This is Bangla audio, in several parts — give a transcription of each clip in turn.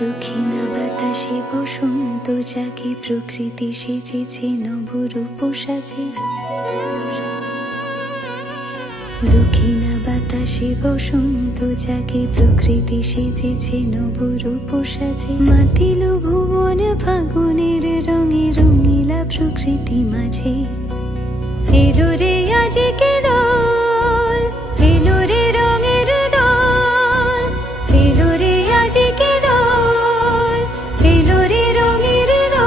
দক্ষিণা বাতাসে বসন্ত জাগে, প্রকৃতি সেজেছে নবরূপ সাজে। দক্ষিণা বাতাসে বসন্ত জাগে, প্রকৃতি সেজেছে নবরূপ সাজে। মাতিল ভুবন ফাগুনের রঙে, রঙিলা প্রকৃতি মাঝে। এলো রে আজকে দোল, এলো রে রঙের দোল, এলো রে আজকে দোল, এলো রে রঙের দোল।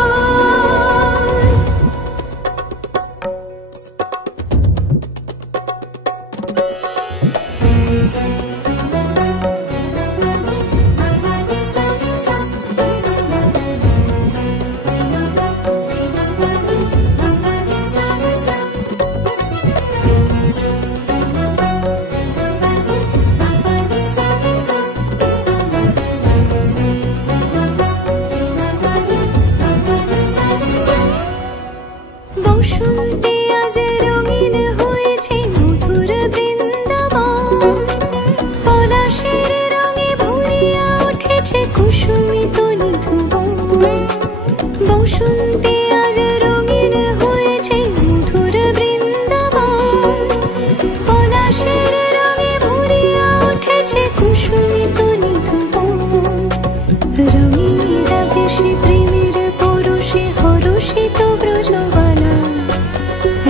বসন্তে আজ রঙিন হয়েছে মধুর বৃন্দাবন, পলাশের রঙে ভরিয়া উঠেছে কুসুমিত নিধুবন। বসন্তে আজ রঙিন হয়েছে মধুর বৃন্দাবন, পলাশের রঙে ভরিয়া উঠেছে কুসুমিত নিধুবন। রঙিন আবেশে প্রেমের পরশে হরষিত ব্রজবালা,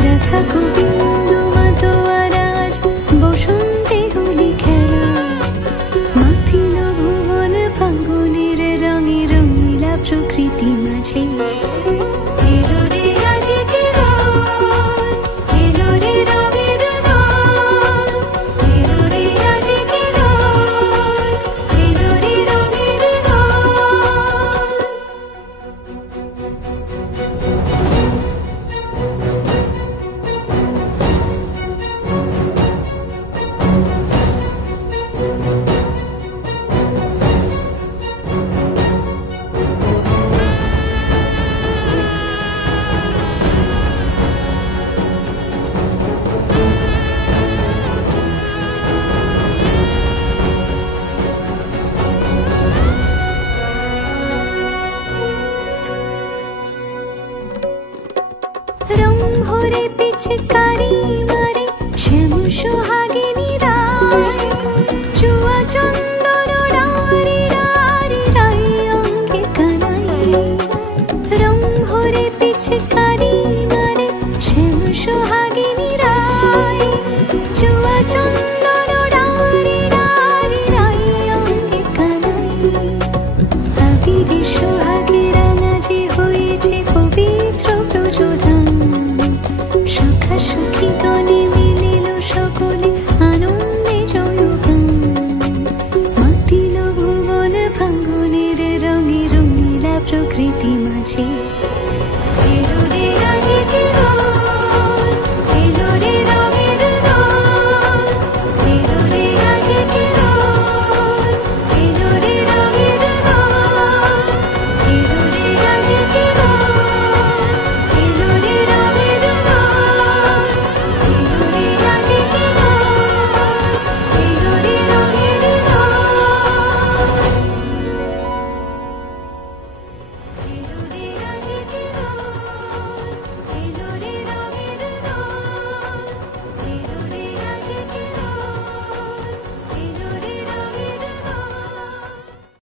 রাধা গোবিন্দ মাতোয়ার আজ বসন্তে হোলি খেলা। মাতিল ভুবন ফাগুনের রঙে, রঙিলা প্রকৃতি মাঝে। এলো রে আজকে দোল, এলো রে রঙের দোল, এলো রে আজকে দোল, এলো রে রঙের দোল। রং ভরে পিচকারি মারে শ্যাম সোহাগিনী রায়, চুয়া চন্দন ডারি ডারি রায় অঙ্গে কানাই। রং ভরে পিচকারি